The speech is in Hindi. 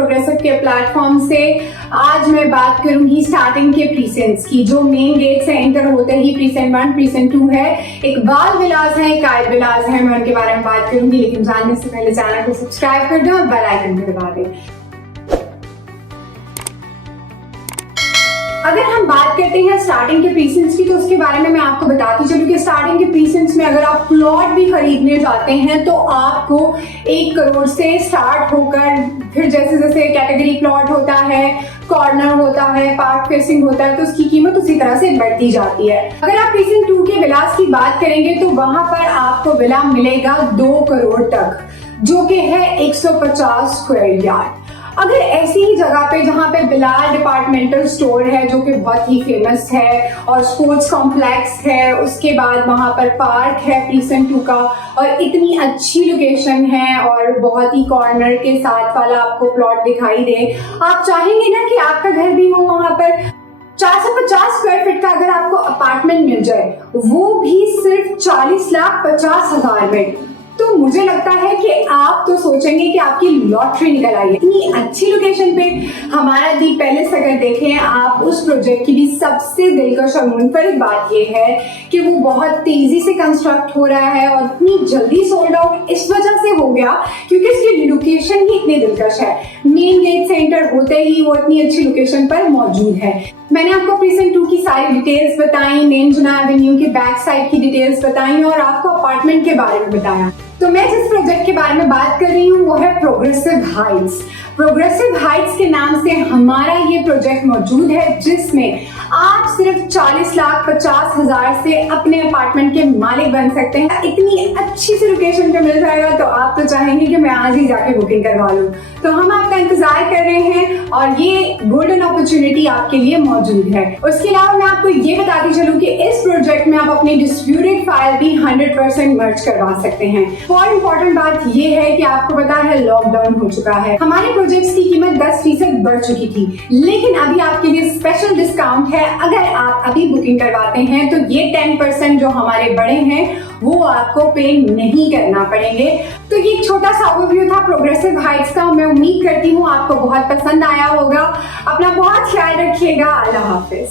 प्रोग्रेसिव के प्लेटफॉर्म से। आज मैं बात करूंगी स्टार्टिंग के प्रीसेंट्स की। जो मेन गेट से एंटर होते ही प्रीसेंट 1, प्रीसेंट 2 है, एक बाल विलास है, एक आय विलास है। मैं उनके बारे में बात करूंगी, लेकिन जानने से पहले चैनल को सब्सक्राइब कर दें और बेल आइकन भी दबा दें। अगर हम बात करते हैं स्टार्टिंग के प्रीसेंट्स की, तो उसके बारे में मैं आपको बताती चलूं कि स्टार्टिंग के प्रीसेंट्स में अगर आप प्लॉट भी खरीदने जाते हैं तो आपको 1 करोड़ से स्टार्ट होकर फिर जैसे जैसे कैटेगरी प्लॉट होता है, कॉर्नर होता है, पार्क फेसिंग होता है, तो उसकी कीमत उसी तरह से बढ़ती जाती है। अगर आप प्रीसेंट 2 के विलास की बात करेंगे तो वहां पर आपको विला मिलेगा 2 करोड़ तक, जो कि है 150 स्क्वायर यार्ड। अगर ऐसी ही जगह पे जहां पे बिलाल डिपार्टमेंटल स्टोर है, जो कि बहुत ही फेमस है, और स्पोर्ट्स कॉम्प्लेक्स है, उसके बाद वहां पर पार्क है प्रीसेंट 2 का, और इतनी अच्छी लोकेशन है और बहुत ही कॉर्नर के साथ वाला आपको प्लॉट दिखाई दे, आप चाहेंगे ना कि आपका घर भी हो वहां पर। 450 स्क्वायर फीट का अगर आपको अपार्टमेंट मिल जाए, वो भी सिर्फ 40,50,000 में, तो मुझे लगता है कि आप तो सोचेंगे कि आपकी लॉटरी निकल आई है। इतनी अच्छी लोकेशन पे हमारा दी पैलेस अगर देखें आप, उस प्रोजेक्ट की भी सबसे दिलकश और मुनफरिद बात यह है कि वो बहुत तेजी से कंस्ट्रक्ट हो रहा है और इतनी जल्दी सोल्ड आउट इस वजह से हो गया क्योंकि इसकी लोकेशन ही इतनी दिलकश है। मेन गेट से एंटर होते ही वो इतनी अच्छी लोकेशन पर मौजूद है। मैंने आपको प्रीसेंट 2 की सारी डिटेल्स बताई, मेन जुना एवेन्यू की बैक साइड की डिटेल्स बताई और आपको अपार्टमेंट के बारे में बताया। तो मैं जिस प्रोजेक्ट के बारे में बात कर रही हूँ वो है प्रोग्रेसिव हाइट्स। प्रोग्रेसिव हाइट्स के नाम से हमारा ये प्रोजेक्ट मौजूद है, जिसमें आप सिर्फ 40,50,000 से अपने अपार्टमेंट के मालिक बन सकते हैं। इतनी अच्छी सी लोकेशन पे मिल जाएगा तो आप तो चाहेंगे कि मैं आज ही जाके बुकिंग करवा लूं। तो हम आपका इंतजार कर रहे हैं और ये गोल्डन अपॉर्चुनिटी आपके लिए मौजूद है। उसके अलावा मैं आपको ये बताती चलूं कि इस प्रोजेक्ट में आप अपनी डिस्ट्रीब्यूटेड फाइल भी 100% मर्ज करवा सकते हैं। और इम्पोर्टेंट बात यह है कि आपको पता है लॉकडाउन हो चुका है, हमारे प्रोजेक्ट्स की कीमत 10% बढ़ चुकी थी, लेकिन अभी आपके लिए स्पेशल डिस्काउंट है। अगर आप अभी बुकिंग करवाते हैं तो ये 10% जो हमारे बड़े हैं वो आपको पे नहीं करना पड़ेंगे। तो ये छोटा सा ओवरव्यू था प्रोग्रेसिव हाइट्स का। मैं उम्मीद करती हूँ आपको बहुत पसंद आया होगा। अपना बहुत ख्याल रखिएगा। अल्लाह हाफिज।